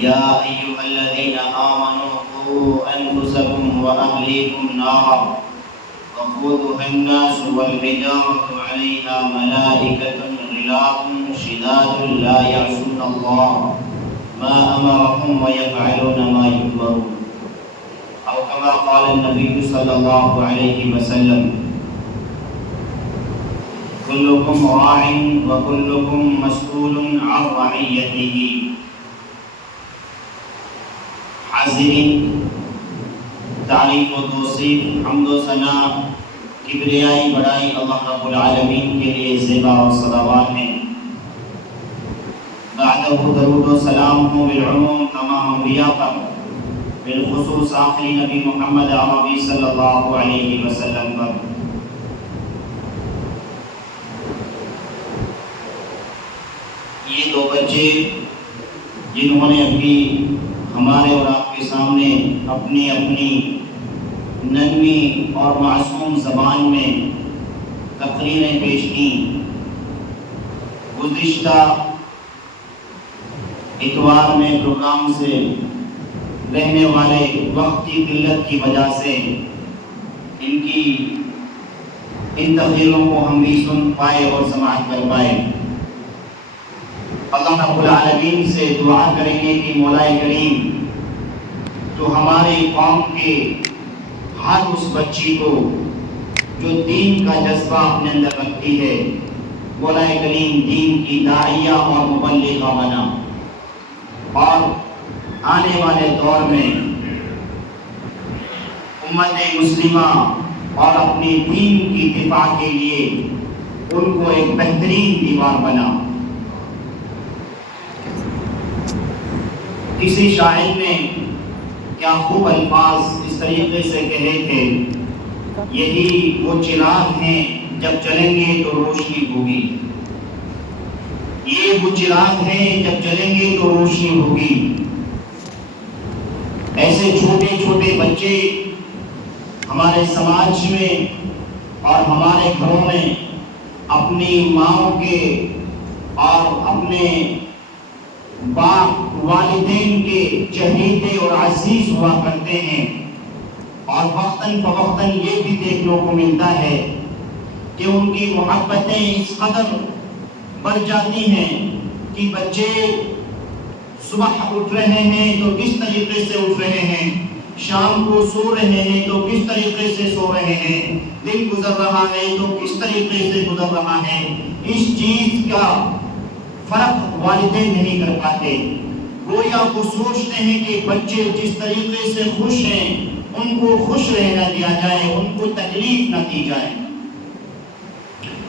يا أيها الذين آمنوا قوا أنفسكم وأهليكم نارا وقودها الناس والحجارة عليها ملائكة غلاظ شداد لا يعصون الله ما أمرهم ويفعلون ما يؤمرون أو كما قال النبي صلى الله عليه وسلم كلكم راع وكلكم مسؤول عن رعيته. حاضرین، تعریف و توصیف، حمد و ثنا، کبریائی بڑائی اللہ رب العالمین کے لیے زیبا اور صلوات ہیں۔ بعدہ درود و سلام ہو بالعموم تمام انبیاء پر، بالخصوص آخری نبی محمد عربی صلی اللہ علیہ وسلم پر۔ یہ دو بچے جنہوں نے ابھی ہمارے اور آپ کے سامنے اپنی اپنی نرمی اور معصوم زبان میں تقریریں پیش کی، گزشتہ اتوار میں پروگرام سے رہنے والے وقت کی قلت کی وجہ سے ان تقریروں کو ہم بھی سن پائے اور سماعت کر پائے۔ اللہ رب العالمین سے دعا کریں گے کہ مولا کریم تو ہماری قوم کے ہر اس بچی کو جو دین کا جذبہ اپنے اندر رکھتی ہے، مولا کریم دین کی داعیہ اور مبلغہ بنا، اور آنے والے دور میں امت مسلمہ اور اپنی دین کی دفاع کے لیے ان کو ایک بہترین دیوار بنا۔ کسی شاعر نے کیا خوب الفاظ اس طریقے سے کہے تھے، یہی وہ چراغ ہیں جب جلیں گے تو روشنی ہوگی، یہ وہ چراغ ہیں جب جلیں گے تو روشنی ہوگی۔ ایسے چھوٹے چھوٹے بچے ہمارے سماج میں اور ہمارے گھروں میں اپنی ماؤں کے اور اپنے باپ والدین کے چہیتے اور عزیز ہوا کرتے ہیں، اور وقتاً فوقتاً یہ بھی دیکھنے کو ملتا ہے کہ ان کی محبتیں اس قدر بڑھ جاتی ہیں کہ بچے صبح اٹھ رہے ہیں تو کس طریقے سے اٹھ رہے ہیں، شام کو سو رہے ہیں تو کس طریقے سے سو رہے ہیں، دن گزر رہا ہے تو کس طریقے سے گزر رہا ہے۔ اس چیز کا فرق والدین نہیں کر پاتے، گویا وہ سوچتے ہیں کہ بچے جس طریقے سے خوش ہیں ان کو خوش رہنا دیا جائے، ان کو تکلیف نہ دی جائے۔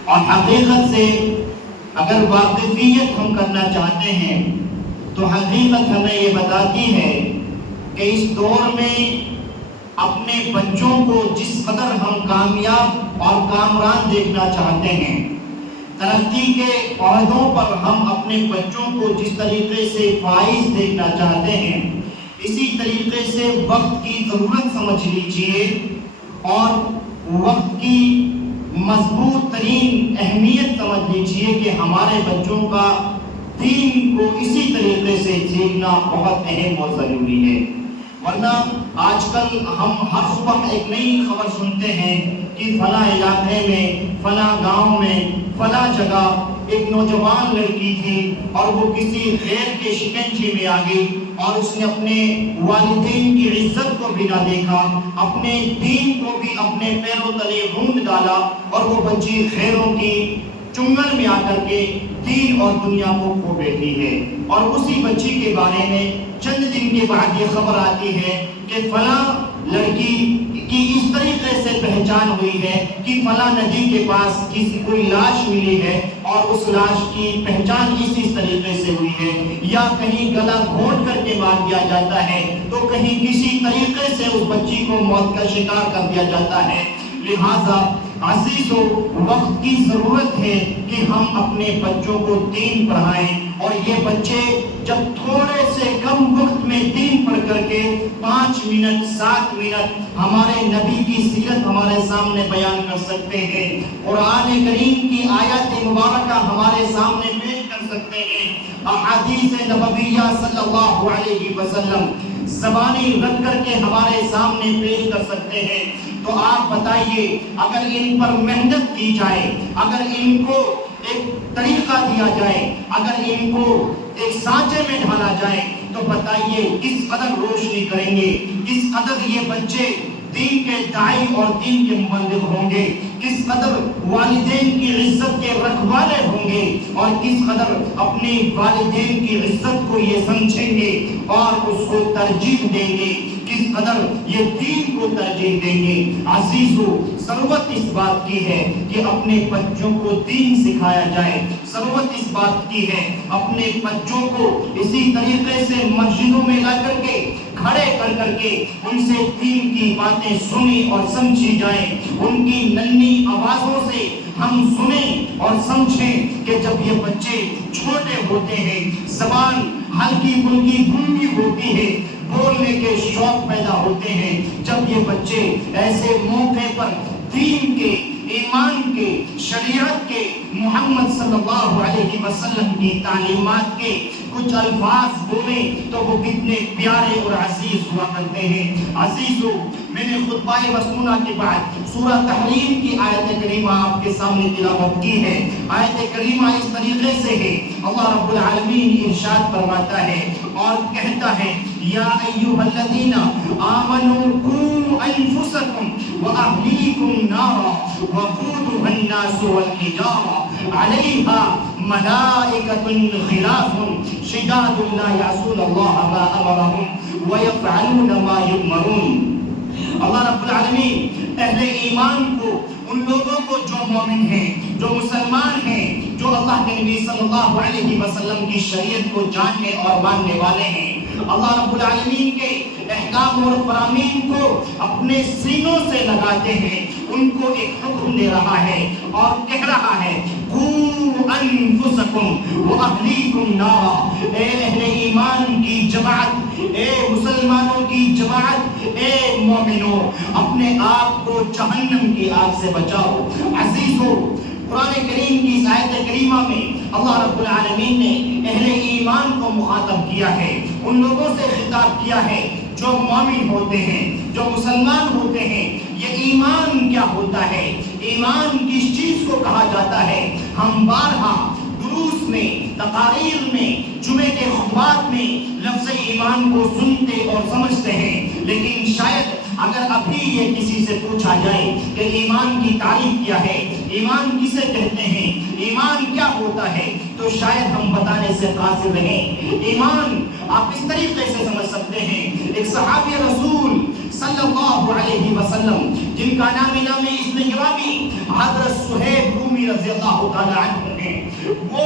اور حقیقت سے اگر واقفیت ہم کرنا چاہتے ہیں تو حقیقت ہمیں یہ بتاتی ہے کہ اس دور میں اپنے بچوں کو جس قدر ہم کامیاب اور کامران دیکھنا چاہتے ہیں، ترقی کے عہدوں پر ہم اپنے بچوں کو جس طریقے سے فائز دیکھنا چاہتے ہیں، اسی طریقے سے وقت کی ضرورت سمجھ لیجئے اور وقت کی مضبوط ترین اہمیت سمجھ لیجئے کہ ہمارے بچوں کا دین کو اسی طریقے سے سیکھنا بہت اہم اور ضروری ہے۔ ورنہ آج کل ہم ہر صبح ایک نئی خبر سنتے ہیں کہ فلاں علاقے میں، فلاں گاؤں میں، فلاں جگہ ایک نوجوان لڑکی تھی اور وہ کسی غیر کے شکنجے میں آ گئی، اور اس نے اپنے والدین کی عزت کو بھی نہ دیکھا، اپنے دین کو بھی اپنے پیروں تلے روند ڈالا، اور وہ بچی خیروں کی چنگل میں آ کر کے دین اور دنیا کو کھو بیٹھی ہے۔ اور اسی بچی کے بارے میں چند دن کے بعد یہ خبر آتی ہے کہ فلاں لڑکی کی اس طریقے سے پہچان ہوئی ہے کہ فلاں ندی کے پاس کوئی لاش ملی ہے اور اس لاش کی پہچان اسی طریقے سے ہوئی ہے، یا کہیں گلا گھونٹ کر کے مار دیا جاتا ہے تو کہیں کسی طریقے سے اس بچی کو موت کا شکار کر دیا جاتا ہے۔ لہٰذا عزیزو، وقت کی ضرورت ہے کہ ہم اپنے بچوں کو دین پڑھائیں، اور یہ بچے جب تھوڑے سے کم وقت میں دین پڑھ کر کے 5 منٹ 7 منٹ ہمارے نبی کی سیرت ہمارے سامنے بیان کر سکتے ہیں، قرآن کریم کی آیات مبارکہ ہمارے سامنے پیش کر سکتے ہیں، احادیث نبویہ صلی اللہ علیہ وسلم زبانی رکھ کر کے ہمارے سامنے پیش کر سکتے ہیں، تو آپ بتائیے اگر ان پر محنت کی جائے، اگر ان کو ایک طریقہ دیا جائے، اگر ان کو ایک سانچے میں ڈھالا جائے، تو بتائیے کس قدر روشنی کریں گے، کس قدر یہ بچے دین کے داعی اور دین کے مبلغ ہوں گے، کس قدر والدین کی عزت کے رکھوالے ہوں گے، اور کس قدر اپنے والدین کی عزت کو یہ سمجھیں گے اور اس کو ترجیح دیں گے، کس قدر یہ دین کو ترجیح دیں گے۔ عزیزو، ضرورت اس بات کی ہے کہ اپنے بچوں کو دین سکھایا جائے، ضرورت اس بات کی ہے اپنے بچوں کو اسی طریقے سے مسجدوں میں لا کر کے کھڑے کر کے ان سے دین کی باتیں سنی اور سمجھی جائیں، ان کی ننھی آوازوں سے ہم سنیں اور سمجھیں کہ جب یہ بچے چھوٹے ہوتے ہیں، زبان ہلکی پھلکی گونگی ہوتی ہے، بولنے کے شوق پیدا ہوتے ہیں، جب یہ بچے ایسے موقع پر دین کے، ایمان کے، شریعت کے، محمد صلی اللہ علیہ وسلم کی تعلیمات کے کچھ الفاظ بولیں تو وہ کتنے پیارے اور عزیز ہوا کرتے ہیں۔ عزیزو، میں نے خطبہ مسنونہ کے بعد سورہ تحریم کی آیت کریمہ آپ کے سامنے تلاوت کی ہے۔ آیت کریمہ اس طریقے سے ہے، اللہ رب العالمین ارشاد فرماتا ہے اور کہتا ہے، یا ایھا الذین آمنوا قوا انفسکم واہلیکم نارا وقودها الناس والحجارہ علیہا ملائکۃ غلاظ شداد لا یعصون اللہ ما امرهم ویفعلون ما یؤمرون۔ اللہ رب العالمین اہل ایمان کو، ان لوگوں کو جو مومن ہیں، جو مسلمان ہیں، جو اللہ کے نبی صلی اللہ علیہ وسلم کی شریعت کو جاننے اور ماننے والے ہیں، اللہ رب العالمین کے احکام اور فرامین کو اپنے سینوں سے لگاتے ہیں، ان کو ایک حکم دے رہا ہے اور کہہ رہا ہے، قوا انفسکم واہلیکم نارا۔ اے اہل ایمان کی جماعت، اے مسلمانوں کی جماعت، اے مومنوں، اپنے آپ کو جہنم کی آگ سے بچاؤ۔ عزیزو، قرآن کریم کی اس آیت کریمہ میں اللہ رب العالمین نے اہل ایمان کو مخاطب کیا ہے، ان لوگوں سے خطاب کیا ہے جو مومن ہوتے ہیں، جو مسلمان ہوتے ہیں۔ یہ ایمان کیا ہوتا ہے؟ ایمان کس چیز کو کہا جاتا ہے؟ ہم بارہا دروس میں، تقاریر میں، جمعے کے خطبات میں لفظ ایمان کو سنتے اور سمجھتے ہیں، لیکن شاید اگر ابھی یہ کسی سے پوچھا جائے کہ ایمان کی تعریف کیا ہے، ایمان کسے کہتے ہیں، ایمان کیا ہوتا ہے، تو شاید ہم بتانے سے قاصر رہیں۔ ایمان آپ اس طریقے سے سمجھ سکتے ہیں، ایک صحابی رسول صلی اللہ علیہ وسلم جن کا نام اسم گرامی حضرت صہیب رومی رضی اللہ تعالی عنہ ہیں، وہ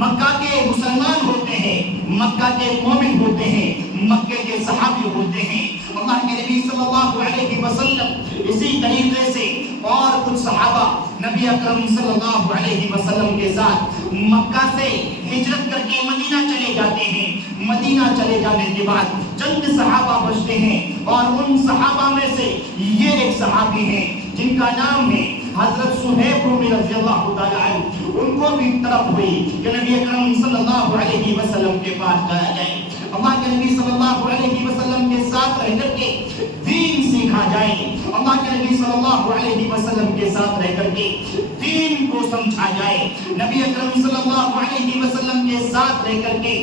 مکہ کے مسلمان ہوتے ہیں، مکہ کے مومن ہوتے ہیں، مکہ کے صحابی ہوتے ہیں۔ اللہ کے نبی صلی اللہ علیہ وسلم اسی طریقے سے اور کچھ صحابہ نبی اکرم صلی اللہ علیہ وسلم کے ساتھ مکہ سے ہجرت کر کے مدینہ چلے جاتے ہیں۔ مدینہ چلے جانے کے بعد چند صحابہ بچتے ہیں، اور ان صحابہ میں سے یہ ایک صحابی ہیں جن کا نام ہے حضرت صہیب رومی رضی اللہ تعالی عنہ۔ ان کو بھی طلب ہوئی کہ نبی اکرم صلی اللہ علیہ وسلم کے پاس جایا جائے، اللہ کے نبی صلی اللہ علیہ وسلم کے ساتھ رہ کر کے دین سیکھا جائے، اللہ کے نبی صلی اللہ علیہ وسلم کے ساتھ رہ کر کے دین کو سمجھا جائے، نبی اکرم صلی اللہ علیہ وسلم کے ساتھ رہ کر کے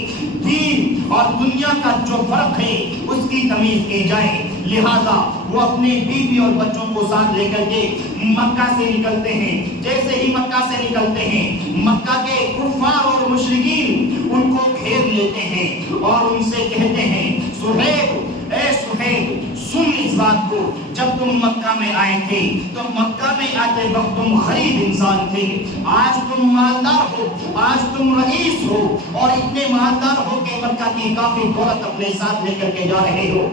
دین اور دنیا کا جو فرق ہے اس کی تمیز کی جائے۔ لہذا وہ اپنے بیوی اور بچوں کو ساتھ لے کر کے مکہ سے نکلتے ہیں۔ جیسے ہی مکہ سے نکلتے ہیں، مکہ کے کفار اور مشرکین ان کو گھیر لیتے ہیں اور ان سے کہتے ہیں، صہیب، اے صہیب، سن اس بات کو، جب تم مکہ میں آئے تھے تو مکہ میں آتے وقت تم غریب انسان تھے، آج تم مالدار ہو، آج تم رئیس ہو، اور اتنے مالدار ہو کہ مکہ کی کافی دولت اپنے ساتھ لے کر کے جا رہے ہو۔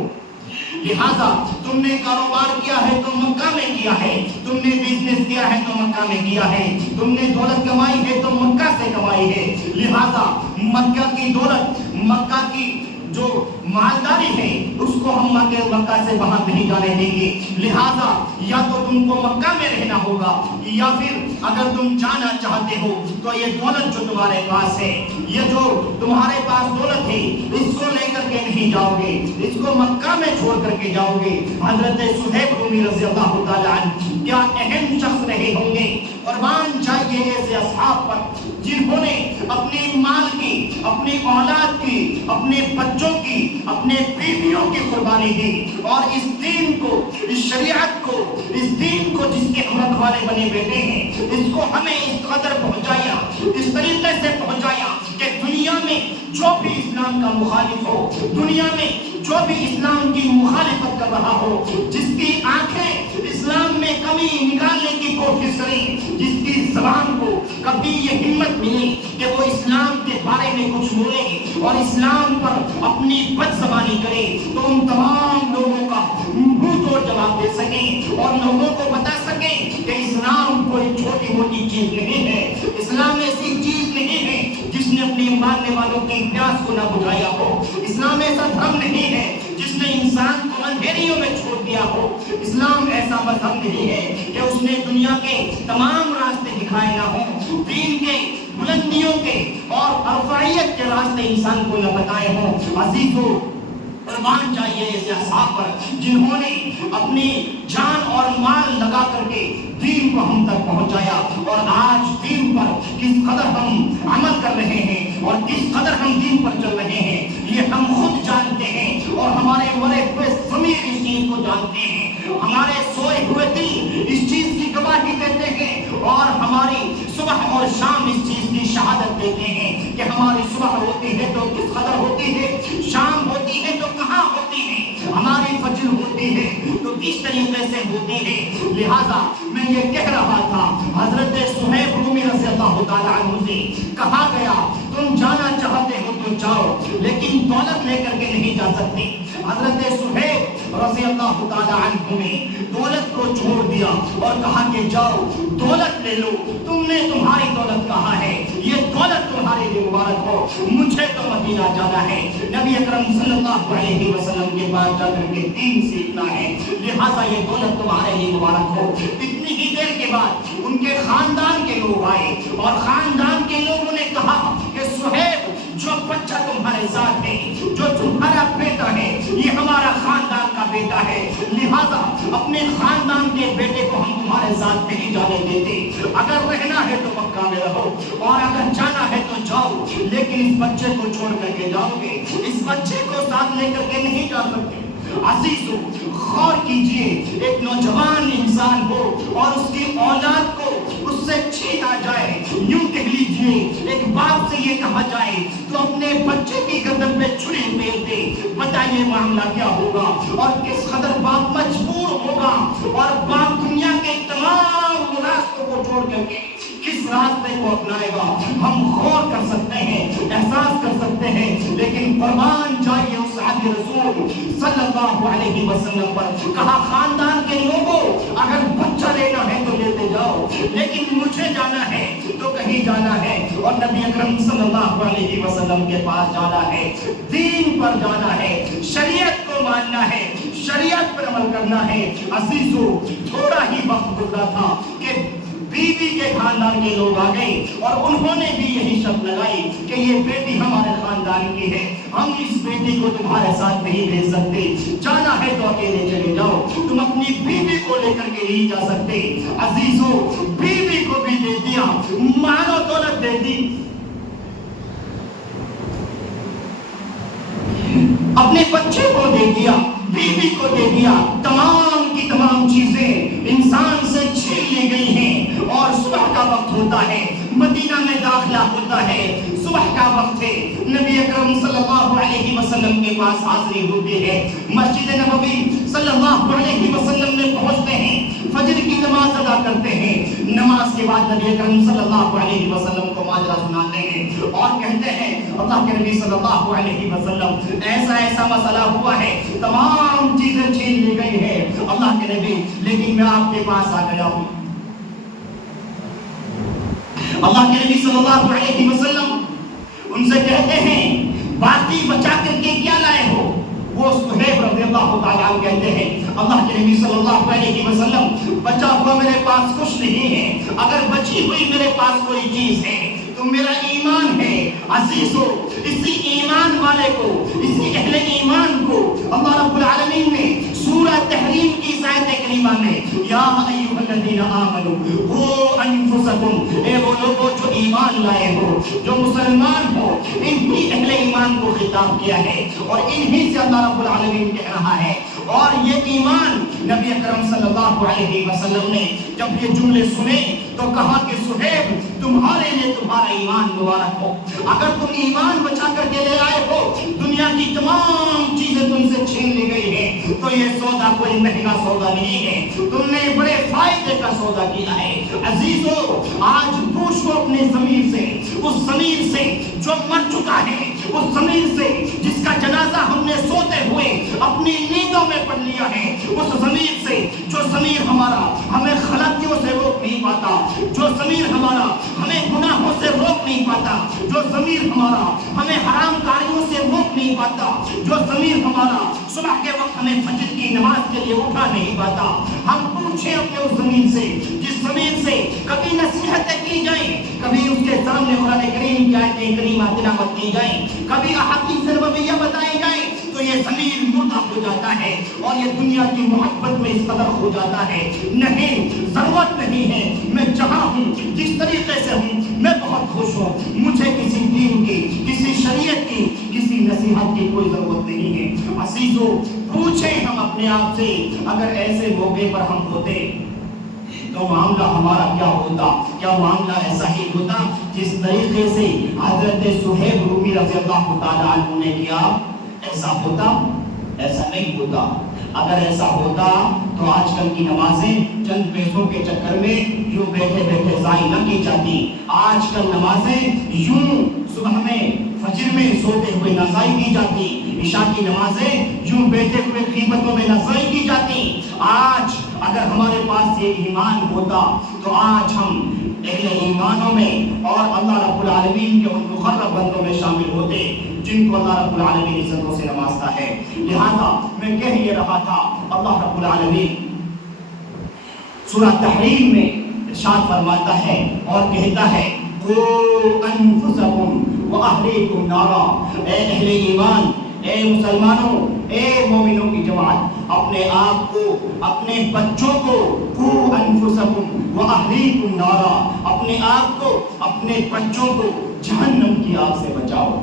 لہذا تم نے کاروبار کیا ہے تو مکہ میں کیا ہے، تم نے بزنس کیا ہے تو مکہ میں کیا ہے، تم نے دولت کمائی ہے تو مکہ سے کمائی ہے۔ لہذا مکہ کی دولت، مکہ کی جو مالداری ہے اس کو ہم مکہ سے باہر نہیں جانے دیں گے، لہذا یا تو تم کو مکہ میں رہنا ہوگا، یا پھر اگر تم جانا چاہتے ہو تو یہ دولت جو تمہارے پاس ہے، یہ جو تمہارے پاس دولت ہے، اس کو لے کر کے نہیں جاؤ گے، اس کو مکہ میں چھوڑ کر کے جاؤ گے۔ حضرت صہیب رومی رضی اللہ تعالی عنہ کیا اہم شخص رہے ہوں گے، قربان جائیے ایسے اصحاب پر جنہوں نے اپنی مال کی، اپنی اولاد کی، اپنے بچوں کی، اپنے بیویوں کی قربانی دی، اور اس دین کو، اس شریعت کو، اس دین کو جس کے ہم رکھوانے بنے بیٹھے ہیں، اس کو ہمیں اس قدر پہنچایا، اس طریقے سے پہنچایا کہ دنیا میں جو بھی اسلام کا مخالف ہو، دنیا میں جو بھی اسلام کی مخالفت کر رہا ہو، جس کی آنکھیں اسلام میں کمی نکالنے کی کوشش کریں، جس کی زبان کو کبھی یہ ہمت ملی کہ وہ اسلام کے بارے میں کچھ بولے اور اسلام پر اپنی بد زبانی کرے، تو ان تمام لوگوں کا منہ توڑ جواب دے سکیں اور لوگوں کو بتا سکیں کہ اسلام کوئی چھوٹی موٹی چیز نہیں ہے، اسلام ایسی چیز نہیں ہے جس نے اپنے ماننے والوں کی پیاس کو نہ بجھایا ہو، اسلام ایسا دھرم نہیں ہے جس نے انسان کو اندھیریوں میں چھوڑ دیا ہو، اسلام ایسا مذہب نہیں ہے کہ اس نے دنیا کے تمام راستے دکھائے نہ ہوں، دین کے، بلندیوں کے اور رفاعیت کے راستے انسان کو نہ بتائے ہوں۔ عزیزو، قربان چاہیے ایسے اصحاب پر جنہوں نے اپنی جان اور مال لگا کر کے دین کو ہم تک پہنچایا، اور آج دین پر کس قدر ہم عمل کر رہے ہیں اور کس قدر ہم دین پر چل رہے ہیں یہ ہم خود جانتے ہیں، اور ہمارے مرے ہوئے ضمیر اس چیز کو جانتے ہیں، ہمارے سوئے ہوئے دل اس چیز کی گواہی دیتے ہیں، اور ہماری صبح اور شام اس چیز کی شہادت دیتے ہیں کہ ہماری صبح ہوتی ہے تو کس قدر ہوتی ہے، شام ہوتی ہے تو کہاں ہوتی ہے، ہماری فجر ہوتی ہے تو کس طریقے سے ہوتی ہے۔ لہذا میں یہ کہہ رہا تھا، حضرت صہیب رومی رضی اللہ تعالیٰ عنہ سے کہا گیا تم جانا چاہتے ہو تو جاؤ، لیکن دولت لے کر کے نہیں جا سکتے۔ حضرت صہیب رضی اللہ تعالیٰ عنہ نے دولت کو چھوڑ دیا اور کہا کہ جاؤ دولت لے لو، تم نے تمہاری دولت کہا ہے، یہ دولت تمہارے لیے مبارک ہو، مجھے تو مدینہ جانا ہے، نبی اکرم صلی اللہ علیہ وسلم کے پاس جا کر کے دین سیکھنا ہے، لہٰذا یہ دولت تمہارے لیے مبارک ہو۔ اتنی ہی دیر کے بعد ان کے خاندان کے لوگ آئے اور خاندان کے لوگوں نے کہا کہ صہیب، جو بچہ تمہارے ساتھ ہے، جو تمہارا بیٹا ہے، یہ ہمارا خاندان کا بیٹا ہے، لہذا اپنے خاندان کے بیٹے کو ہم تمہارے ساتھ نہیں جانے دیتے، اگر رہنا ہے تو مکہ میں رہو اور اگر جانا ہے تو جاؤ، لیکن اس بچے کو چھوڑ کر کے جاؤ گے، اس بچے کو ساتھ لے کر کے نہیں جا سکتے۔ عزیزو، غور کیجئے، ایک نوجوان انسان ہو اور اس کی اولاد کو اس سے چھینا جائے، یوں کہہ لیجئے ایک باپ سے یہ کہا جائے تو اپنے بچے کی گردن پہ چھری پھیر دے، بتائیے معاملہ کیا ہوگا اور کس قدر باپ مجبور ہوگا، اور باپ دنیا کے تمام راستوں کو چھوڑ کر کے کس راستے کو اپنائے گا، ہم غور کر سکتے ہیں، احساس کر سکتے ہیں، لیکن قربان جائیے اس صحابی رسول صلی اللہ علیہ وسلم پر، کہا خاندان کے لوگوں اگر بچہ لینا ہے تو لیتے جاؤ، لیکن مجھے جانا ہے تو کہیں جانا ہے، اور نبی اکرم صلی اللہ علیہ وسلم کے پاس جانا ہے، دین پر جانا ہے، شریعت کو ماننا ہے، شریعت پر عمل کرنا ہے۔ عزیزو، تھوڑا ہی وقت گزرا تھا کہ بیوی کے خاندان کے لوگ آ گئے اور انہوں نے بھی یہی شرط لگائی کہ یہ بیٹی ہمارے خاندان کی ہے، ہم اس بیٹی کو تمہارے ساتھ نہیں بھیج سکتے، جانا ہے تو اکیلے چلے جاؤ، تم اپنی بیوی کو لے کر کے نہیں جا سکتے۔ عزیزو، بیوی کو بھی دے دیا، مال و دولت دے دی، اپنے بچے کو دے دیا، بیوی کو دے دیا، تمام کی تمام چیزیں انسان سے چھین لی گئی ہیں، اور صبح کا وقت ہوتا ہے، مدینہ میں داخلہ ہوتا ہے، صبح کا وقت ہے، نبی اکرم صلی اللہ علیہ وسلم کے پاس حاضری ہوتی ہے، مسجد نبوی صلی اللہ علیہ وسلم میں پہنچتے ہیں، فجر کی نماز ادا کرتے ہیں، نماز کے بعد نبی اکرم صلی اللہ علیہ وسلم کو ماجرا سناتے ہیں اور کہتے ہیں اللہ کے نبی صلی اللہ علیہ وسلم ایسا ایسا مسئلہ ہوا ہے، تمام چیزیں چھین لی گئی ہیں اللہ کے نبی، لیکن میں آپ کے پاس آ گیا ہوں۔ اللہ کے نبی صلی اللہ علیہ وسلم ان سے کہتے ہیں باقی بچا کر کے کے کیا لائے ہو؟ وہ صہیب رضی اللہ تعالیٰ عنہ کہتے ہیں اللہ کے نبی صلی اللہ علیہ وسلم بچا ہوا میرے پاس کچھ نہیں ہے، اگر بچی ہوئی میرے پاس کوئی چیز ہے تو میرا ایمان ہے۔ عزیزو، اسی ایمان والے کو، اسی اہل ایمان کو اللہ رب العالمین نے سورہ تحریم کی آیت کریمہ میں یا ایھا الذین آمنوا قوا انفسکم، اے وہ لوگوں جو ایمان لائے ہو، جو مسلمان ہو، انہی اہل ایمان کو خطاب کیا ہے اور انہی سے اللہ رب العالمین کہہ رہا ہے۔ اور یہ ایمان نبی اکرم صلی اللہ علیہ وسلم نے جب یہ جملے سنے تو کہا کہ صہیب تمہارے لیے تمہارا ایمان مبارک ہو، اگر تم ایمان بچا کر کے لے آئے ہو، دنیا کی تمام چیزیں تم سے چھین لی گئی ہیں تو یہ سودا کوئی مہنگا سودا نہیں ہے، تم نے بڑے فائدے کا سودا کیا ہے۔ عزیزو، آج پوچھو اپنے ضمیر سے، اس ضمیر سے جو مر چکا ہے، اس ضمیر سے جس کا جنازہ ہم نے سوتے ہوئے اپنی نیندوں میں پڑھ لیا ہے، اس ضمیر سے جو ضمیر ہمارا ہمیں غلطیوں سے روک نہیں پاتا، جو ضمیر ہمارا ہمیں گناہوں سے روک نہیں پاتا، جو ضمیر ہمارا ہمیں حرام کاریوں سے روک نہیں پاتا، جو ضمیر ہمارا صبح کے وقت ہمیں فجر کی نماز کے لیے اٹھا نہیں پاتا۔ ہم پوچھیں اپنے اس ضمیر سے جس ضمیر سے کبھی نصیحتیں کی جائیں، کبھی اس کے سامنے قرآن کریم کی آیتیں کریمہ تلاوت کی جائیں، کبھی احادیث نبویہ بتائی جائیں تو یہ ضمیر مردہ ہو جاتا ہے اور یہ دنیا کی محبت میں اس قدر ہو جاتا ہے نہیں، ضرورت نہیں ہے، میں جہاں ہوں، جس طریقے سے ہوں، میں بہت خوش ہوں، مجھے کسی دین کی، کسی شریعت کی، کسی نصیحت کی کوئی ضرورت نہیں ہے۔ عزیزو، پوچھیں ہم اپنے آپ سے اگر ایسے موقع پر ہم ہوتے تو معاملہ ہمارا کیا ہوتا؟ کیا معاملہ ایسا ہی ہوتا جس طریقے سے حضرت صہیب رومی رضی اللہ تعالیٰ عنہ نے کیا؟ ایسا ہوتا؟ ایسا نہیں ہوتا۔ اگر ایسا ہوتا تو آج کل کی نمازیں چند پیسوں کے چکر میں یوں بیٹھے بیٹھے ضائع نہ کی جاتی۔ آج کل نمازیں یوں صبح میں فجر میں سوتے ہوئے نہ ضائع کی جاتی، عشاء کی نمازیں یوں بیٹھے ہوئے غیبتوں میں نہ ضائع کی جاتی۔ آج اگر ہمارے پاس یہ ایمان ہوتا تو آج ہم اہل ایمانوں میں اور اللہ رب العالمین کے ان مقرب بندوں میں شامل ہوتے جن کو اللہ رب العالمین عزتوں سے نوازتا ہے۔ لہذا میں کہہ یہ رہا تھا، اللہ رب العالمین سورہ تحریم میں ارشاد فرماتا ہے اور کہتا ہے قُوا أَنفُسَكُمْ وَأَهْلِيكُمْ نَارًا، اے اہل ایمان، اے مسلمانوں، اے مومنوں کی جماعت، اپنے آپ کو، اپنے بچوں کو، قُوا أَنفُسَكُمْ وَأَهْلِيكُمْ نَارًا، اپنے آپ کو، اپنے بچوں کو جہنم کی آگ سے بچاؤ،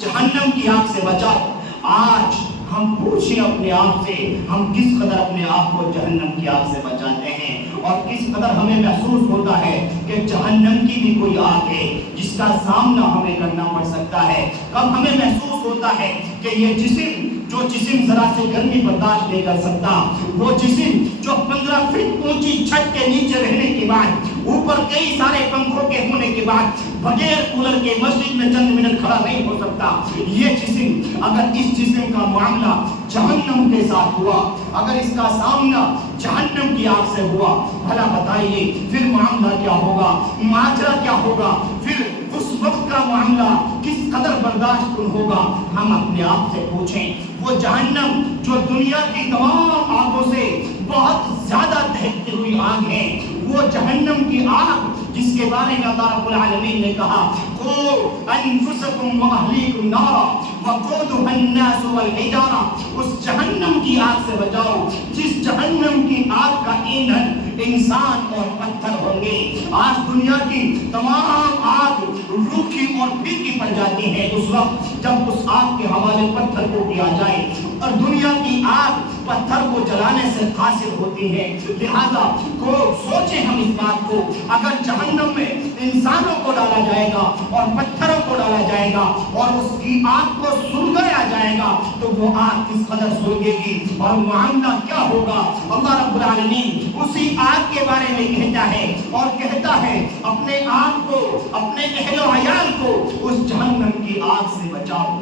جہنم کی آگ سے بچاؤ۔ آج ہم پوچھیں اپنے آپ سے ہم کس قدر اپنے آپ کو جہنم کی آگ سے بچاتے ہیں اور کس قدر ہمیں محسوس ہوتا ہے کہ جہنم کی بھی کوئی آگ ہے جس کا سامنا ہمیں کرنا پڑ سکتا ہے۔ کب ہمیں محسوس ہوتا ہے کہ یہ جسم جو جسم ذرا سے گرمی برداشت نہیں کر سکتا، وہ جسم جو 15 فٹ اونچی چھت کے نیچے رہنے کے بعد، اوپر کئی سارے پنکھوں کے ہونے کے بعد بغیر کولر کے مسجد میں چند منٹ کھڑا نہیں ہو سکتا، یہ جسم اگر اس جسم کا معاملہ جہنم کے ساتھ ہوا، اگر اس کا سامنا جہنم کی آگ سے ہوا، بھلا بتائیے پھر معاملہ کیا ہوگا، ماجرا کیا ہوگا، پھر اس وقت کا معاملہ کس قدر برداشت کن ہوگا۔ ہم اپنے آپ سے پوچھیں، وہ جہنم جو دنیا کی تمام آگوں سے بہت زیادہ دہکتی ہوئی آگ ہے، وہ جہنم کی آگ جس کے بارے میں اللہ رب العالمین نے کہا قُوا أَنفُسَكُمْ وَأَهْلِيكُمْ نَارًا وَقُودُهَا النَّاسُ وَالْحِجَارَةُ، اس جہنم کی آگ سے بچاؤ جس جہنم کی آگ کا ایندھن انسان اور پتھر ہوں گے۔ آج دنیا کی تمام آگ روکھی اور پھیکی پڑ جاتی ہے اس وقت جب اس آگ کے حوالے پتھر کو کیا جائے، اور دنیا کی آگ پتھر کو جلانے سے قاصر ہوتی ہے۔ لہذا کو سوچیں ہم اس بات کو، اگر جہنم میں انسانوں کو ڈالا جائے گا اور پتھروں کو ڈالا جائے گا اور اس کی آگ کو سلگایا جائے گا تو وہ آگ کس قدر سلگے گی اور معاملہ کیا ہوگا۔ اللہ رب العالمین اسی آگ کے بارے میں کہتا ہے اور کہتا ہے اپنے آپ کو، اپنے اہل و عیال کو اس جہنم کی آگ سے بچاؤ۔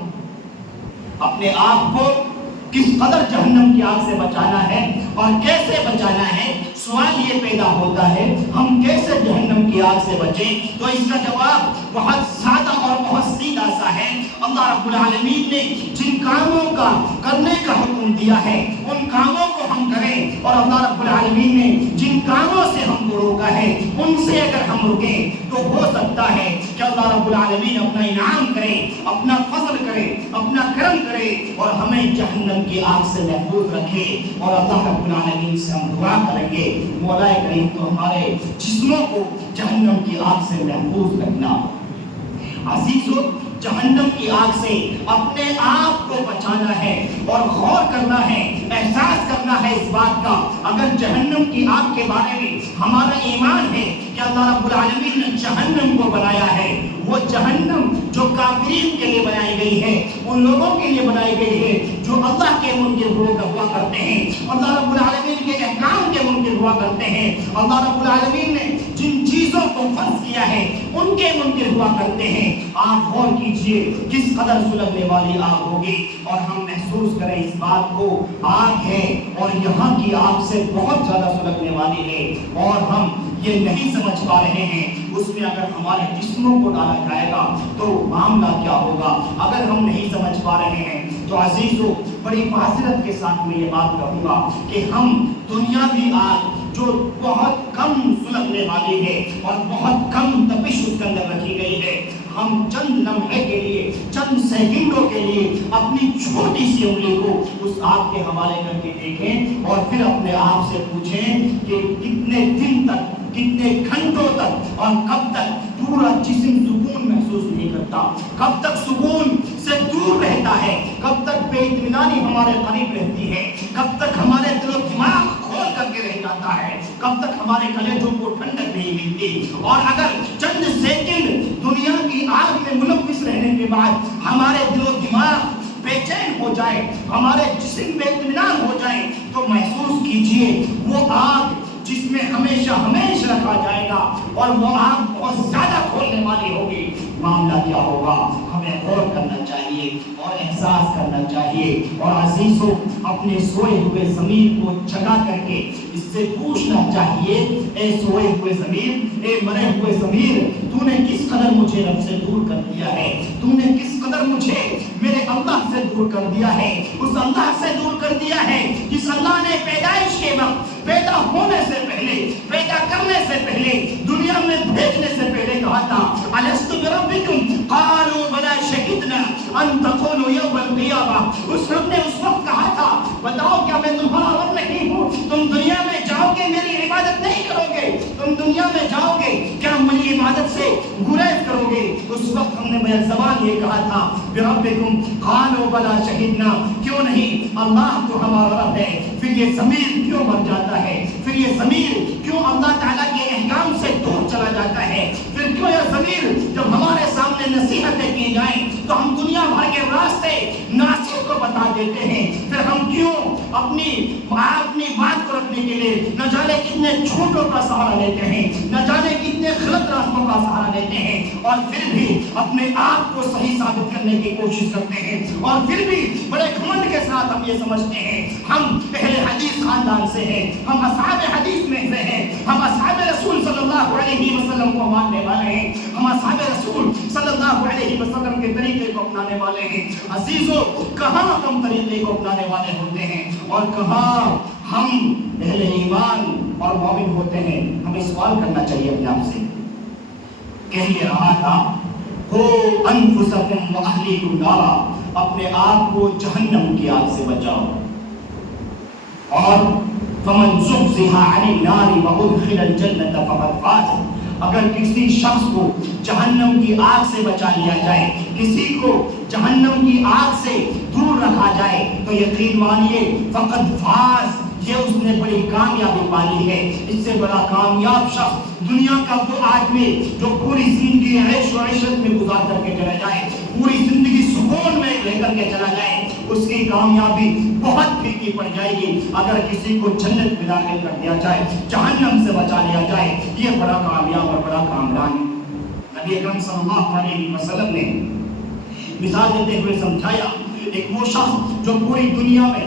اپنے آپ کو کس قدر جہنم کی آگ سے بچانا ہے اور کیسے بچانا ہے، سوال یہ پیدا ہوتا ہے ہم کیسے جہنم کی آگ سے بچیں؟ تو اس کا جواب بہت سادہ اور بہت سیدھا سا ہے۔ اللہ رب العالمین نے جن کاموں کا کرنے کا حکم دیا ہے ان کاموں کو ہم کریں، اور اللہ رب العالمین نے جن کاموں سے ہم کو روکا ہے ان سے اگر ہم رکیں تو ہو سکتا ہے کہ اللہ رب العالمین اپنا انعام کرے، اپنا فضل کرے، اپنا کرم کرے اور ہمیں جہنم کی آگ سے محفوظ رکھے۔ اور اللہ رب العالمین سے ہم دعا کریں گے مولا کریم تو ہمارے جسموں کو جہنم کی آگ سے محفوظ رکھنا۔ عزیزو، جہنم کی آگ سے اپنے آپ کو بچانا ہے اور غور کرنا ہے، احساس کرنا ہے اس بات کا، اگر جہنم کی آگ کے بارے میں ہمارا ایمان ہے کہ اللہ رب العالمین نے جہنم کو بنایا ہے، وہ جہنم جو کافرین کے لیے بنائی گئی ہے، ان لوگوں کے لیے بنائی گئی ہے جو اللہ کے منکر ہوا کرتے ہیں، اللہ رب العالمین کے احکام کے منکر ہوا کرتے ہیں، اللہ رب العالمین نے جن چیزوں کو فرض کیا ہے ان کے منکر ہوا کرتے ہیں۔ آپ غور کیجئے کس قدر سلگنے والی آگ ہوگی، اور ہم محسوس کریں اس بات کو، آگ ہے اور یہاں کی آگ سے بہت زیادہ سلگنے والی ہے، اور ہم یہ نہیں سمجھ پا رہے ہیں اس میں اگر ہمارے جسموں کو ڈالا جائے گا تو معاملہ کیا ہوگا۔ اگر ہم نہیں سمجھ پا رہے ہیں تو عزیزو، بڑی معذرت کے ساتھ میں یہ بات کہوں گا کہ ہم دنیاوی آگ جو بہت کم سلگنے والی ہے اور بہت کم تپش اس کے اندر رکھی گئی ہے، ہم چند لمحے کے لیے، چند سیکنڈوں کے لیے اپنی چھوٹی سی انگلی کو اس آگ کے حوالے کر کے دیکھیں اور پھر اپنے آپ سے پوچھیں کہ کتنے دن تک، کتنے گھنٹوں تک اور کب تک پورا جسم سکون محسوس نہیں کرتا، کب تک سکون سے دور رہتا ہے، کب تک بے اطمینانی ہمارے قریب رہتی ہے، کب تک ہمارے دل و دماغ کھول کر کے رہ جاتا ہے، کب تک ہمارے کلیجوں کو ٹھنڈک نہیں ملتی۔ اور اگر چند سیکنڈ دنیا کی آگ میں ملوث رہنے کے بعد ہمارے دل و دماغ بے چین ہو جائے، ہمارے جسم بے اطمینان ہو جائے، تو محسوس کیجئے وہ آگ جس میں ہمیشہ ہمیشہ رکھا جائے گا اور وہ آگ بہت زیادہ کھولنے والی ہوگی، معاملہ کیا ہوگا؟ ہمیں غور کرنا چاہیے اور احساس کرنا چاہیے۔ اور عزیزو، اپنے سوئے ہوئے ضمیر کو جگا کر کے اس سے پوچھنا چاہیے، اے سوئے ہوئے ضمیر، اے مرے ہوئے ضمیر، تو نے کس قدر مجھے رب سے دور کر دیا ہے، تو نے کس قدر مجھے میرے اللہ سے دور کر دیا ہے، اس اللہ سے دور کر دیا ہے جس اللہ نے پیدائش کے وقت، پیدا ہونے سے پہلے، پیدا کرنے سے پہلے، دنیا میں بھیجنے سے پہلے کہا تھا الست بربکم قالوا بلا شہدنا ان تقولوا یوم القیامہ۔ اس رب نے اس وقت کہا تھا بتاؤ کیا میں تمہارا رب نہیں ہوں؟ تم دنیا میں جاؤ گے میری عبادت نہیں کرو گے، تم دنیا میں جاؤ گے کیا میری عبادت سے گریز کرو گے؟ اس وقت ہم نے بے زبان یہ کہا تھا بربکم قالوا بلا شہدنا، کیوں نہیں، اللہ تو ہمارا رب ہے۔ پھر یہ ضمیر کیوں مر جاتا ہے؟ پھر یہ ضمیر کیوں اللہ تعالیٰ کے احکام سے دور چلا جاتا ہے؟ پھر کیوں یہ ضمیر جب ہمارے سامنے نصیحتیں کی جائیں تو ہم دنیا بھر کے راستے ناصح کو بتا دیتے ہیں؟ پھر ہم کیوں اپنی بات کو رکھنے کے لیے نہ جانے کتنے جھوٹوں کا سہارا لیتے ہیں، نہ جانے کتنے غلط راستوں کا سہارا لیتے ہیں، اور پھر بھی اپنے آپ کو صحیح ثابت کرنے کی کوشش کرتے ہیں، اور پھر بھی بڑے گھمنڈ کے ساتھ ہم یہ سمجھتے ہیں ہم اہل حدیث خاندان سے ہیں، ہم اصحاب حدیث میں سے ہیں، ہم اصحاب رسول صلی اللہ علیہ وسلم کو ماننے والے ہیں، ہم اصحاب رسول صلی اللہ علیہ وسلم کے طریقے کو اپنانے والے ہیں۔ عزیزو، کہاں ہم طریقے کو اپنانے والے ہوتے ہیں اور کہاں ہم اہل ایمان اور مومن ہوتے ہیں؟ ہمیں سوال کرنا چاہیے اپنے آپ سے۔ کہہ یہ رہا تھا قوا انفسکم واہلیکم نارا، اپنے آپ کو جہنم کی آگ سے بچاؤ، اور فمن زحزح عن النار وادخل الجنة فقد فاز، اگر کسی شخص کو جہنم کی آگ سے بچا لیا جائے، کسی کو جہنم کی آگ سے دور رکھا جائے تو یقین مانیے فقد فاز، یہ اس نے بڑی کامیابی پالی ہے۔ اس سے بڑا کامیاب شخص دنیا کا وہ آدمی جو پوری زندگی عیش و عشرت میں گزار کر کے چلا جائے، پوری زندگی سکون میں رہ کر کے چلا جائے، اس کی کامیابی بہت پھیکی پڑ جائے گی۔ اگر کسی کو جنت میں داخل کر دیا جائے، جہنم سے بچا لیا جائے، یہ بڑا کامیاب اور بڑا کامران ہے۔ نبی اکرم صلی اللہ علیہ وسلم نے مثال دیتے ہوئے سمجھایا، ایک وہ شخص جو پوری دنیا میں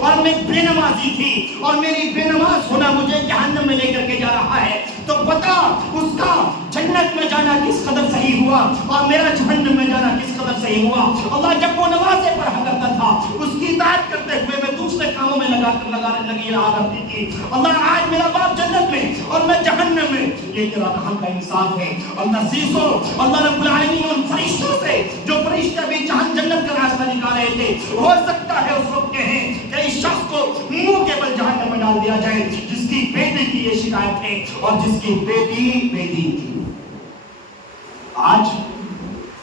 اور میں بے نمازی تھی اور میری بے نماز ہونا مجھے جہنم میں لے کر کے جا رہا ہے، تو بتا اس کا جنت میں جانا کس قدر صحیح ہوا اور میرا جہنم میں جانا کس قدر صحیح ہوا۔ اللہ جب وہ نمازیں پڑھا کرتا تھا اس کی اطاعت کرتے ہوئے میں دوسرے کاموں میں لگی رہا کرتی تھی، اللہ آج میرا باپ جنت میں اور میں جہنم میں، یہ تیرا کہاں کا انصاف ہے؟ اللہ عزیزو، اللہ رب العالمین ان فرشتوں سے جو فرشتے بھی جنت کا راستہ نکال رہے تھے، ہو سکتا ہے اس وقت کہیں کہ اس شخص کو منہ کے بل جہنم میں ڈال دیا جائے جس کی بیٹی کی یہ شکایت ہے اور جس کی بیٹی تھی۔ آج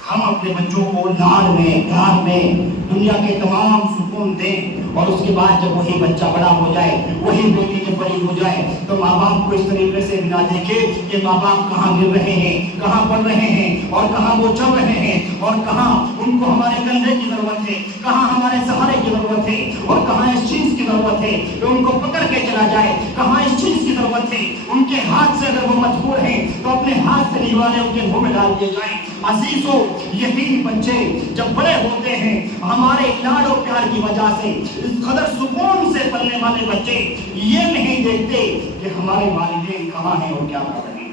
ہم اپنے بچوں کو لاڑ میں پیار میں دنیا کے تمام سکون دیں اور اس کے بعد جب وہی بچہ بڑا ہو جائے، وہی بیٹی جب بڑی ہو جائے تو ماں باپ کو اس طریقے سے بنا دیکھے کہ ماں باپ کہاں گر رہے ہیں، کہاں پڑھ رہے ہیں اور کہاں وہ چل رہے ہیں اور کہاں ان کو ہمارے کندھے کی ضرورت ہے، کہاں ہمارے سہارے کی ضرورت ہے اور کہاں اس چیز کی ضرورت ہے کہ ان کو پکڑ کے چلا جائے، کہاں اس چیز کی ضرورت ہے ان کے ہاتھ سے اگر وہ مجبور ہیں تو اپنے ہاتھ سے نگوانے ان کے منہ میں ڈال دیے جائیں۔ عزیزو، یہی بچے جب بڑے ہوتے ہیں ہمارے لاڈ و پیار کی وجہ سے اس قدر سکون سے پلنے والے بچے یہ نہیں دیکھتے کہ ہمارے والدین کہاں ہیں اور کیا کر رہے ہیں،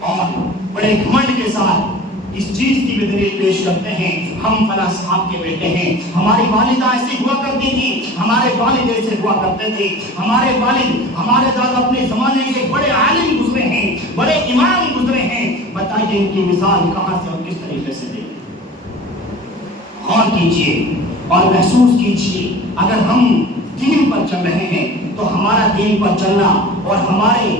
اور بڑے گھمنڈ کے ساتھ اس چیز کی بھی دلیل پیش کرتے ہیں ہم فلاں صاحب کے بیٹے ہیں، ہماری والدہ ایسی ہوا کرتی تھی، ہمارے والد ایسے ہوا کرتے تھے، ہمارے والد ہمارے دادا اپنے زمانے کے بڑے عالم گزرے ہیں، بڑے امام گزرے ہیں۔ بتائیے ان کی مثال کہاں سے اور کس طریقے سے دیں؟ غور کیجئے اور محسوس کیجئے، اگر ہم دین پر چل رہے ہیں تو ہمارا دین پر چلنا اور ہمارے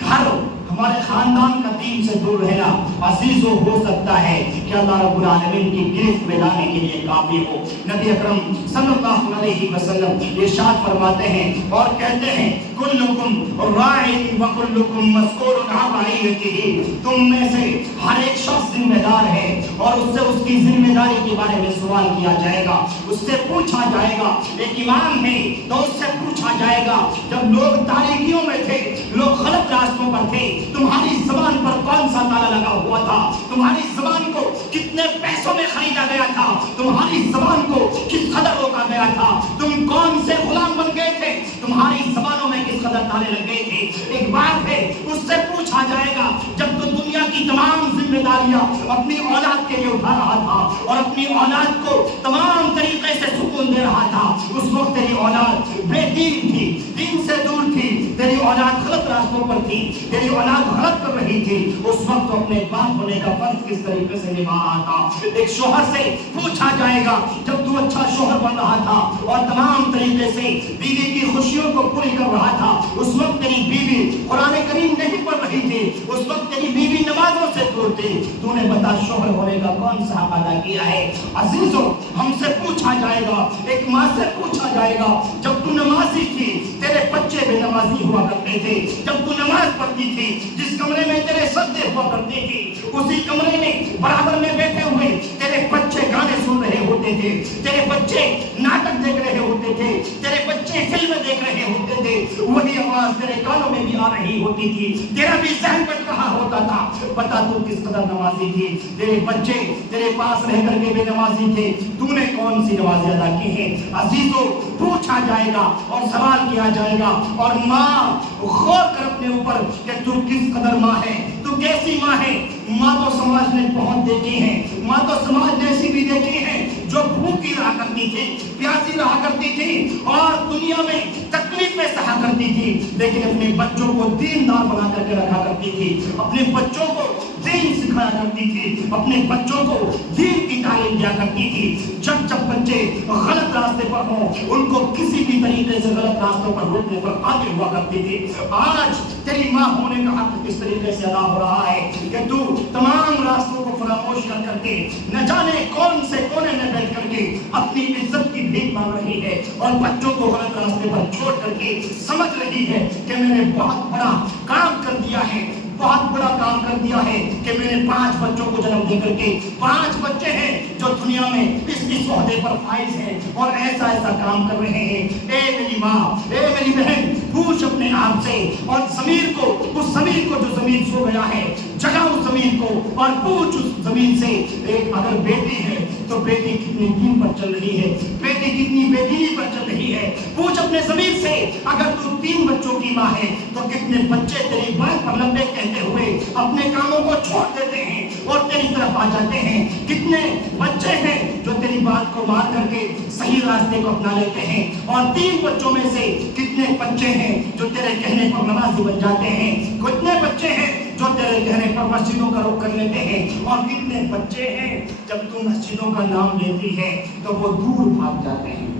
گھر ہمارے خاندان کا دین سے دور رہنا عزیزو ہو سکتا ہے کہ اللہ رب العالمین کی گرفت میں لانے کے لیے کافی ہو۔ نبی اکرم صلی اللہ علیہ وسلم ارشاد فرماتے ہیں اور کہتے ہیں کلکم راعٍ وکلکم مسئول عن رعیتہ، تم میں سے ہر ایک شخص ذمہ دار ہے اور اس سے اس کی ذمہ داری کے بارے میں سوال کیا جائے گا، اس سے پوچھا جائے گا۔ ایک امام ہے تو اس سے پوچھا جائے گا جب لوگ تاریکیوں میں تھے، لوگ غلط راستوں پر تھے، تمہاری زبان پر کون سا تالا لگا ہوا تھا، تمہاری زبان کو کتنے پیسوں میں خریدا گیا تھا، تمہاری زبان کو کس قدر روکا گیا تھا، تم کون سے غلام بن گئے تھے، تمہاری زبانوں میں کس قدر تالے لگ گئے تھے۔ ایک بات ہے اس سے پوچھا جائے گا جب تو دنیا کی تمام ذمہ داریاں اپنی اولاد کے لیے اٹھا رہا تھا اور اپنی اولاد کو تمام طریقے سے سکون دے رہا تھا، اس وقت تیری اولاد بے دین تھی، دین سے دور تھی، تیری اولاد غلط راستوں پر تھی، تیری اولاد غلط کر رہی تھی، اس وقت تو اپنے باپ ہونے کا فرض کس طریقے سے نبھا رہا تھا۔ ایک شوہر سے پوچھا جائے گا جب تو اچھا شوہر بن رہا تھا اور تمام طریقے سے بیوی کی خوشیوں کو پوری کر رہا تھا، اس وقت تیری بیوی قرآن کریم نہیں پڑھ رہی تھی، اس وقت تیری بیوی نمازوں سے دور تھی، تو نے بتا شوہر ہونے کا کون سا حق ادا کیا ہے؟ عزیزو، ہم سے پوچھا جائے گا، ایک ماں سے پوچھا جائے گا جب تو نمازی تھی تیرے بچے بے نمازی ہوا کرتے تھے، جب تو نماز پڑھتی تھی جس کمرے میں تیرے سجدے ہوا کرتے تھے اسی کمرے میں برابر میں بیٹھے ہوئے تیرے بچے گانے سن رہے ہوتے تھے، تیرے بچے ناٹک دیکھ رہے ہوتے تھے، تیرے بچے فلم دیکھ رہے ہوتے تھے، وہی آواز تیرے کانوں میں بھی آ رہی ہوتی تھی، تیرا بھی ذہن بٹ رہا ہوتا تھا، بتا تو کس قدر نمازی تھی؟ تیرے بچے تیرے پاس رہ کر کے بے نمازی تھے، تو نے کون سی نمازیں ادا کی ہیں؟ عزیزو، پوچھا جائے گا اور سوال کیا جائے گا، اور ماں غور کر اپنے اوپر کہ تو کس قدر ماں ہے، تو کیسی ماں ہے؟ ماں تو سماج نے بہت دیکھی ہے، ماں تو سماج نے ایسی بھی دیکھی ہے جو بھوکی رہا کرتی تھی، پیاسی رہا کرتی تھی اور دنیا میں تکلیفیں سہا کرتی تھی، لیکن اپنے بچوں کو دیندار بنا کر کے رکھا کرتی تھی، اپنے بچوں کو دین سکھایا کرتی تھی، اپنے بچوں کو دین کی تعلیم دیا کرتی تھی۔ جب بچے غلط راستے پر ہوں ان کو کسی بھی طریقے سے غلط راستوں پر روکنے پر قادر ہوا کرتی تھی۔ آج تیری ماں ہونے کا حق کس طریقے سے ادا ہو رہا ہے کہ تو تمام راستوں کو فراموش کر کر کے نہ جانے کون سے کونے میں بیٹھ کر کے اپنی عزت کی بھیک مانگ رہی ہے اور بچوں کو غلط راستے پر چھوڑ کر کے سمجھ رہی ہے کہ میں نے بہت بڑا کام کر دیا ہے، بہت بڑا کام کر دیا ہے کہ میں نے 5 بچوں کو جنم دے کر کے 5 بچے ہیں جو دنیا میں اس عہدے پر فائز ہیں اور ایسا کام کر رہے ہیں۔ اے میری ماں، اے میری بہن، پوچھ اپنے آپ سے اور ضمیر کو، اس ضمیر کو جو زمین سو گیا ہے، جگہ اس زمین کو اور پوچھ اس زمین سے، ایک اگر بیٹی ہے تو بیٹی کتنی دین پر چل رہی ہے، بیٹی کتنی بے دینی پر چل رہی ہے۔ پوچھ اپنے ضمیر سے، اگر تو 3 بچوں کی ماں ہے تو کتنے بچے تیری بات پر لبے کہتے ہوئے اپنے کاموں کو چھوڑ دیتے ہیں اور تیری طرف آ جاتے ہیں؟ کتنے بچے ہیں جو تیری بات کو مان کر کے صحیح راستے کو اپنا لیتے ہیں؟ اور 3 بچوں میں سے کتنے بچے ہیں جو تیرے کہنے پر نمازی بن جاتے ہیں؟ کتنے بچے ہیں جو تیرے کہنے پر مسجدوں کا رخ کر لیتے ہیں؟ اور کتنے بچے ہیں جب تو مسجدوں کا نام لیتی ہے تو وہ دور بھاگ جاتے ہیں؟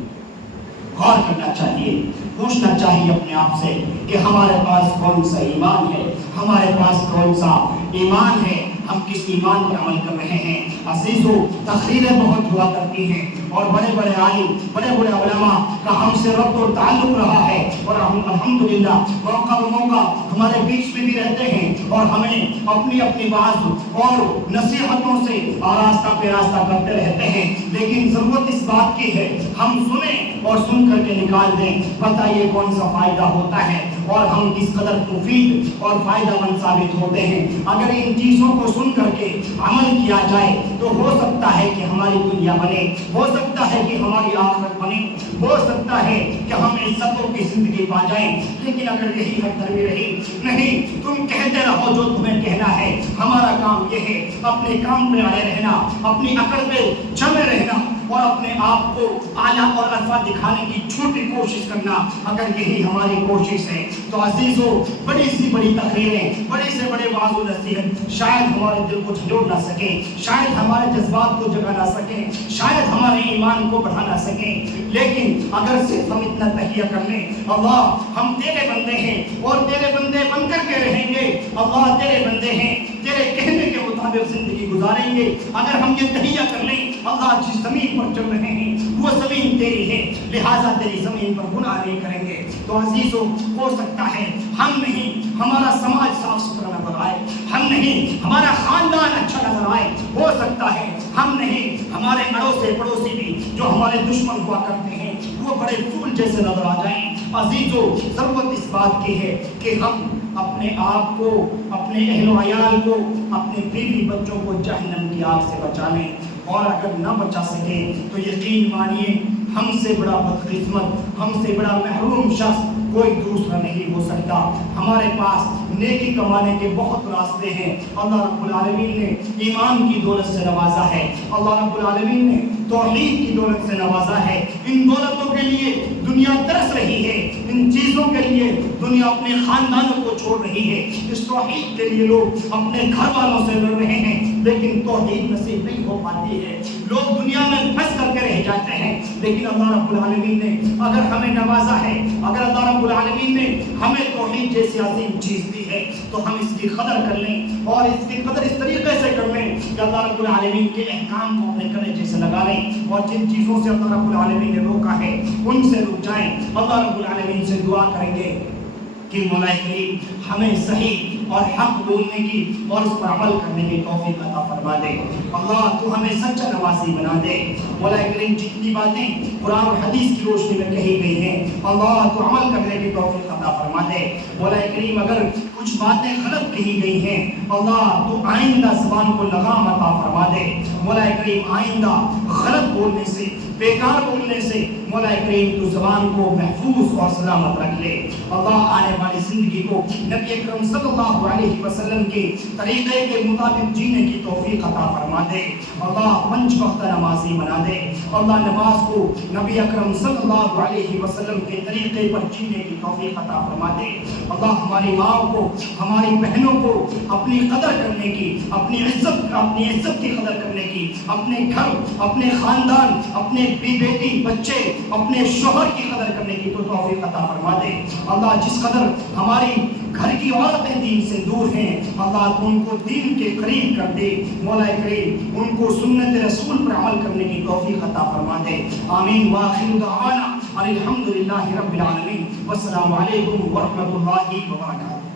غور کرنا چاہیے، پوچھنا چاہیے اپنے آپ سے کہ ہمارے پاس کون سا ایمان ہے، ہمارے پاس کون سا ایمان ہے، ہم کس ایمان پر عمل کر رہے ہیں؟ عزیزو، تقریریں بہت ہوا کرتی ہیں اور بڑے بڑے عالم، بڑے بڑے علماء کا ہم سے ربط اور تعلق رہا ہے، اور ہم الحمدللہ موقع بموقع ہمارے بیچ میں بھی رہتے ہیں اور ہمیں اپنی اپنی وعظ اور نصیحتوں سے آراستہ پہ راستہ کرتے رہتے ہیں۔ لیکن ضرورت اس بات کی ہے ہم سنیں اور سن کر کے نکال دیں، بتائیے کون سا فائدہ ہوتا ہے اور ہم کس قدر مفید اور فائدہ مند ثابت ہوتے ہیں۔ اگر ان چیزوں کو سن کر کے عمل کیا جائے تو ہو سکتا ہے کہ ہماری دنیا بنے، ہو سکتا ہے کہ ہماری آخرت بنے، ہو سکتا ہے کہ ہم عزتوں کی زندگی پا جائیں۔ لیکن اگر یہی ہر دھرمی رہی، نہیں، تم کہتے رہو جو تمہیں کہنا ہے، ہمارا کام یہ ہے اپنے کام پہ اڑے رہنا، اپنی عقل پہ جمے رہنا اور اپنے آپ کو اعلیٰ اور عرفہ دکھانے کی چھوٹی کوشش کرنا۔ اگر یہی ہماری کوشش ہے تو عزیزو، بڑی سی بڑی تقریریں، بڑے سے بڑے وعظ و نصیحت شاید ہمارے دل کو جھنجھوڑ نہ سکیں، شاید ہمارے جذبات کو جگا نہ سکیں، شاید ہمارے ایمان کو بڑھا نہ سکیں۔ لیکن اگر صرف ہم اتنا تہیہ کر لیں، اللہ ہم تیرے بندے ہیں اور تیرے بندے بن کر کے رہیں گے، اللہ تیرے بندے ہیں، تیرے کہنے کے مطابق زندگی گزاریں گے، اگر ہم یہ تہیہ کر لیں اللہ جس زمین پر چل رہے ہیں وہ زمین تیری ہے، لہٰذا تیری زمین پر گناہ نہیں کریں گے، تو عزیزو ہو سکتا ہے ہم نہیں ہمارا سماج صاف ستھرا نظر آئے، ہم نہیں ہمارا خاندان اچھا نظر آئے، ہو سکتا ہے ہم نہیں ہمارے اڑوسے پڑوسی بھی جو ہمارے دشمن ہوا کرتے ہیں وہ بڑے پھول جیسے نظر آ جائیں۔ عزیزو، ضرورت اس بات کی ہے کہ ہم اپنے آپ کو، اپنے اہل و عیال کو، اپنے بیوی بچوں کو جہنم کی آگ سے بچا لیں، اور اگر نہ بچا سکیں تو یقین مانیے ہم سے بڑا بدقسمت، ہم سے بڑا محروم شخص کوئی دوسرا نہیں ہو سکتا۔ ہمارے پاس نیکی کمانے کے بہت راستے ہیں، اللہ رب العالمین نے ایمان کی دولت سے نوازا ہے، اللہ رب العالمین نے توحید کی دولت سے نوازا ہے۔ ان دولتوں کے لیے دنیا ترس رہی ہے، ان چیزوں کے لیے دنیا اپنے خاندانوں کو چھوڑ رہی ہے، اس توحید کے لیے لوگ اپنے گھر والوں سے لڑ رہے ہیں، لیکن توحید نصیب نہیں ہو پاتی ہے، لوگ دنیا میں پھنس کر کے رہ جاتے ہیں۔ لیکن اللہ رب العالمین نے اگر ہمیں نوازا ہے، اگر اللہ رب العالمین نے ہمیں توحید جیسی عظیم چیز دی ہے تو ہم اس کی قدر کر لیں، اور اس کی قدر اس طریقے سے کر لیں کہ اللہ رب العالمین کے احکام کو اپنے کلیجے سے لگا لیں، اور جن چیزوں سے اللہ رب العالمین نے روکا ہے ان سے رک جائیں۔ اللہ رب العالمین سے دعا کریں گے کہ مولا کریم ہمیں صحیح اور حق بولنے کی اور اس پر عمل کرنے کی توفیق عطا فرما دے۔ اللہ تو ہمیں سچا نوازی بنا دے۔ مولا کریم جتنی باتیں قرآن اور حدیث کی روشنی میں کہی گئی ہیں اللہ تو عمل کرنے کی توفیق عطا فرما دے۔ مولا کریم اگر کچھ باتیں غلط کہی گئی ہیں اللہ تو آئندہ زبان کو لگام عطا فرما دے۔ مولا کریم آئندہ غلط بولنے سے، بیکار بولنے سے مولا کریم تو زبان کو محفوظ اور سلامت رکھ لے۔ اللہ آنے والی زندگی کو نبی اکرم صلی اللہ علیہ وسلم کے طریقے کے مطابق جینے کی توفیق عطا فرما دے۔ اللہ 5 وقت نمازی بنا دے۔ اللہ نماز کو نبی اکرم صلی اللہ علیہ وسلم کے طریقے پر جینے کی توفیق عطا فرما دے۔ اللہ ہماری ماں کو، ہماری بہنوں کو اپنی قدر کرنے کی، اپنی عزت کی قدر کرنے کی، اپنے گھر، اپنے خاندان، اپنے بیٹی بچے، اپنے شوہر کی قدر کرنے کی تو توفیق عطا فرما دے۔ اللہ جس قدر ہماری گھر کی عورتیں دین سے دور ہیں اللہ تو ان کو دین کے قریب کر دے۔ مولا کریم ان کو سنت رسول پر عمل کرنے کی توفیق عطا فرما دے۔ آمین وآخر دعوانا الحمدللہ رب العالمین، والسلام علیکم ورحمۃ اللہ وبرکاتہ۔